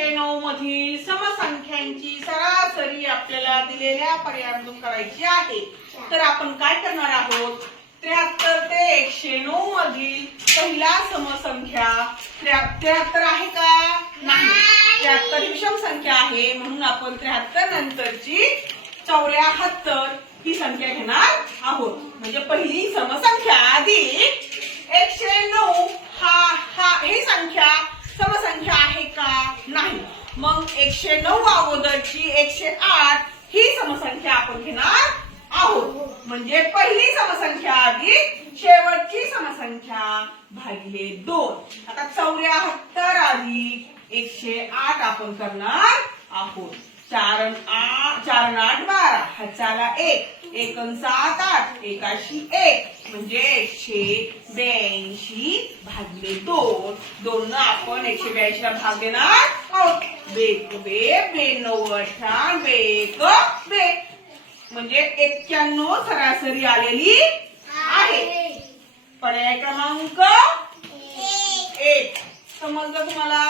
109 मधील समसंख्यांची सरासरी आपल्याला दिलेल्या पर्यायामधून करायची आहे. तर आपण काय करणार आहोत? 73 ते 109 मधील पहिला समसंख्या 73 आहे का? नाही. 73 ही विषम संख्या आहे, म्हणून आपण 73 नंतरची 74 ही संख्या घेणार आहोत. म्हणजे पहिली समसंख्या अधिक 109 ही संख्या समसंख्या आहे का? नाही. मग 109 अगोदरची 108 ही समसंख्या आपण घेणार आहोत. म्हणजे पहिली समसंख्या अधिक शेवटची समसंख्या भागिले 2. आता 74 अधिक 108 आपण करणार आहोत. 4 आणि 8 12, हाताला 1, 1 आणि 7 8, एकाशी 1 म्हणजे 182 भागिले 2. 2 न आपण 182 ला भाग देणार आहोत. 2 बे 9 18 1 बे म्हणजे 91 सरासरी आलेली आहे. पर्याय क्रमांक 1 समजलं तुम्हाला?